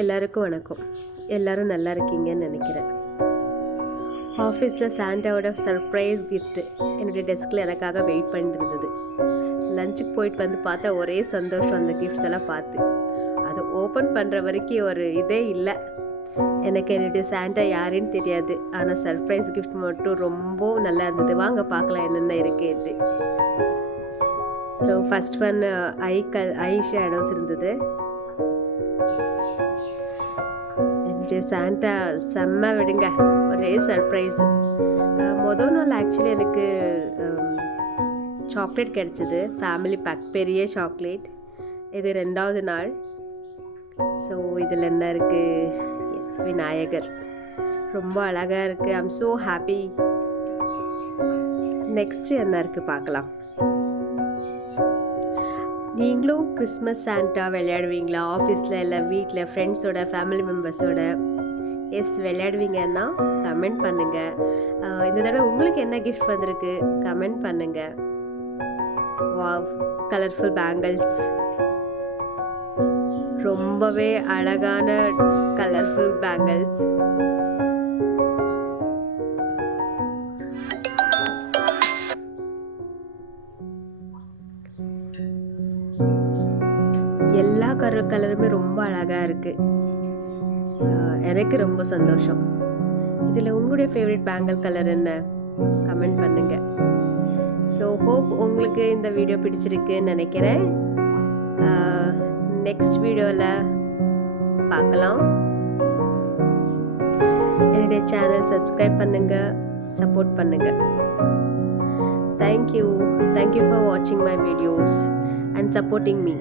எல்லாருக்கும் வணக்கம். எல்லோரும் நல்லா இருக்கீங்கன்னு நினைக்கிறேன். ஆஃபீஸில் சாண்டாவோட சர்ப்ரைஸ் கிஃப்ட்டு என்னுடைய டெஸ்கில் எனக்காக வெயிட் பண்ணிட்டு இருந்தது. லஞ்சுக்கு போயிட்டு வந்து பார்த்தா ஒரே சந்தோஷம் அந்த கிஃப்ட்ஸ் எல்லாம் பார்த்து. அதை ஓப்பன் பண்ணுற வரைக்கும் ஒரு இதே இல்லை. எனக்கு என்னுடைய சாண்டா யாருன்னு தெரியாது, ஆனால் சர்ப்ரைஸ் கிஃப்ட் மட்டும் ரொம்ப நல்லா இருந்தது. வாங்க பார்க்கலாம் என்னென்ன இருக்குன்ட்டு. ஸோ ஃபஸ்ட் ஒன் ஐ ஷேடோஸ் இருந்தது. சாண்டா செம்ம விடுங்க, ஒரே சர்ப்ரைஸ். மொதல் நாள் ஆக்சுவலி எனக்கு சாக்லேட் கிடச்சிது, ஃபேமிலி பேக் பெரிய சாக்லேட். இது 2வது நாள். ஸோ இதில் என்ன இருக்குது? எஸ், விநாயகர் ரொம்ப அழகாக இருக்குது. I'm so happy. நெக்ஸ்ட்டு என்ன இருக்குது பார்க்கலாம். நீங்களும் கிறிஸ்மஸ் சாண்டா விளையாடுவீங்களா? ஆஃபீஸில் இல்லை வீட்டில் ஃப்ரெண்ட்ஸோட ஃபேமிலி மெம்பர்ஸோட? எஸ், விளையாடுவீங்கன்னா கமெண்ட் பண்ணுங்கள். இந்த தடவை உங்களுக்கு என்ன கிஃப்ட் வந்திருக்கு கமெண்ட் பண்ணுங்கள். வாவ், கலர்ஃபுல் பேங்கிள்ஸ், ரொம்பவே அழகான கலர்ஃபுல் பேங்கிள்ஸ். எல்லா கலருமே ரொம்ப அழகாக இருக்குது. எனக்கு ரொம்ப சந்தோஷம். இதில் உங்களுடைய ஃபேவரட் பேங்கிள் கலர் என்ன கமெண்ட் பண்ணுங்கள். ஸோ ஹோப் உங்களுக்கு இந்த வீடியோ பிடிச்சிருக்குன்னு நினைக்கிறேன். நெக்ஸ்ட் வீடியோவில் பார்க்கலாம். என்னுடைய சேனல் சப்ஸ்கிரைப் பண்ணுங்கள், சப்போர்ட் பண்ணுங்கள். தேங்க்யூ ஃபார் வாட்சிங் my videos and supporting me.